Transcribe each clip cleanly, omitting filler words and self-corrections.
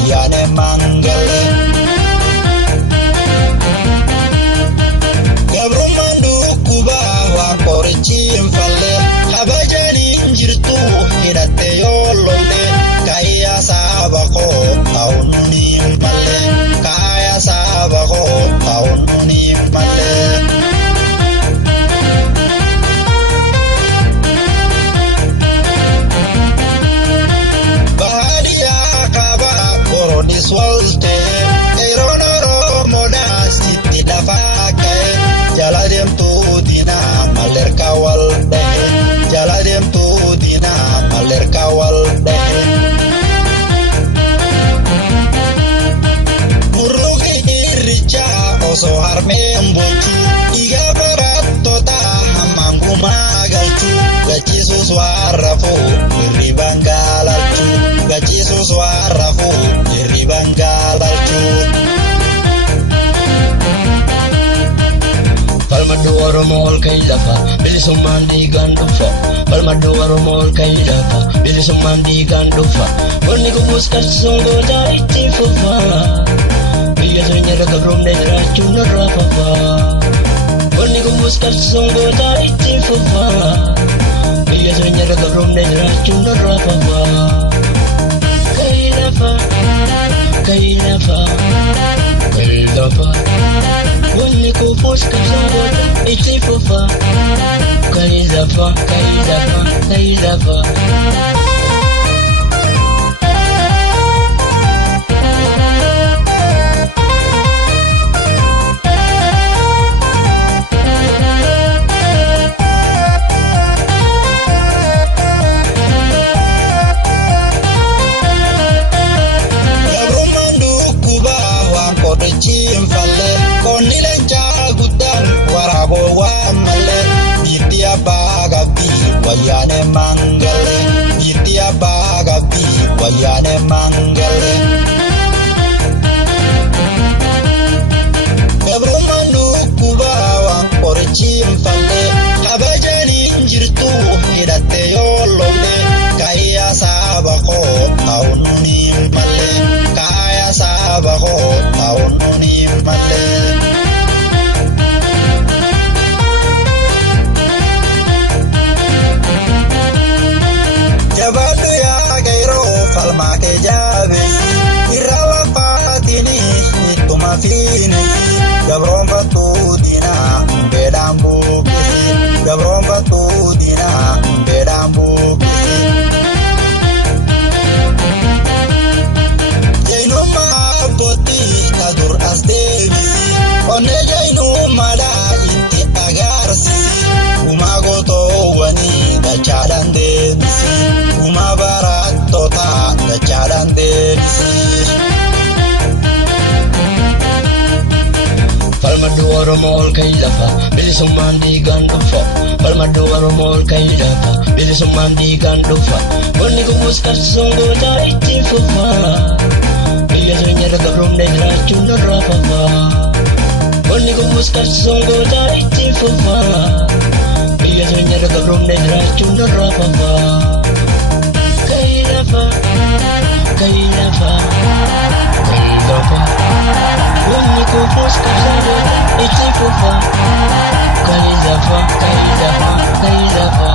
wayyaane mangale. Gabrummaan dhukkubaa waan qorichi hin falle habajaniin jirtu hidhatte yoo lolle kaayaa saba koo ta'uun hin malle kaayaa saba koo ta'uun hin malle. Swolte eronoro modasti da fakke jaladem tudina malerka walde jaladem tudina malerka walde murugi irja oso harmem bochu iga barato ta mangu magalchu gachisu swarafu ribangalalchu gachisu swarafu ribangalalchu. Palmadu waromol kailafa bilisumman di gandufa palmadu waromol kailafa bilisumman di gandufa bonni kubuskas sunggo dari tifufa biasanya daga grom dan racun rafafa bonni kubuskas sunggo dari tifufa biasanya daga grom dan racun rafafa kailafa kailafa kailafa bonni kubuskas sunggo dari tifufa kailafa kailafa kailafa. Wayyaane mangale itia bagabi wayyaane mangale Gabrumanu kubawa qorichi falle habajani jirtu hidhatte yoo lolle kaayaa saba koo ta'uun hin malle kaayaa saba koo ta'uun hin malle. Falma ke jabe irawa fatini ituma fini gabron batudina bedambu gabron batudina bedambu jaino ma boti tadur asdevi onne jaino mala itti agarsi umago to wani da chalande umabara tota da chalande palmadu waromol kailafa bilisumman di gandufa palmadu waromol kailafa bilisumman di gandufa bonni kubuskas sunggo dari tifufa biasanya daga grom dan racun rafafa bonni kubuskas sunggo dari tifufa biasanya daga grom dan racun rafafa kailafa kailafa kailafa bonni kubuskas sunggo dari tifufa kailafa kailafa kailafa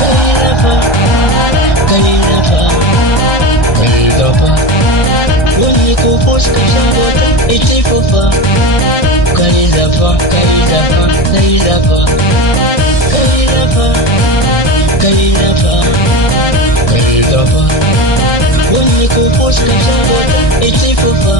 kailafa kailafa kailafa bonni kubuskas sunggo dari tifufa kailafa kailafa kailafa kailafa kailafa kailafa bonni kubuskas sunggo dari tifufa